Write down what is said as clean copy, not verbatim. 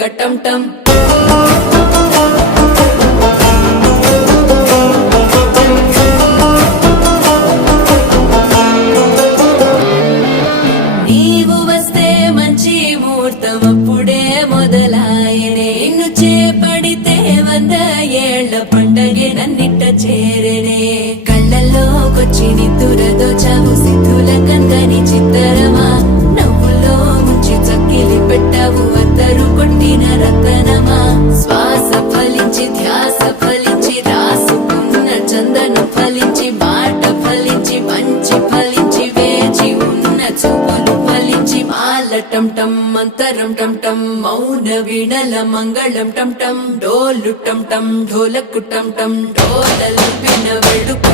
వేడుక టం టం నీవు వస్తే మంచి ముహూర్తం అప్పుడే మొదలాయనే నిన్ను చేపడితే 100 ఏళ్ల పండగే నన్నిట్ట చేరనే కళ్ళల్లోకొచ్చి నిద్దురదోచావు సిద్ధుల కందని చిత్తరమా నవ్వుల్లో ముంచి చక్కిలి పెట్టావు అద్దరు కొట్టిన రతనమా శ్వాస ఫలించి ధ్యాస ఫలించి రాసుకున్న చందనం ఫలించి మాట ఫలించి మంచి ఫలించి వేచి ఉన్న చూపులు ఫలించి మాల టం టం మంతరం టం టం మౌన వీణల మంగళం టం టం డోలు టం టం ఢోలకు టం టం డోలలు విన వేడుక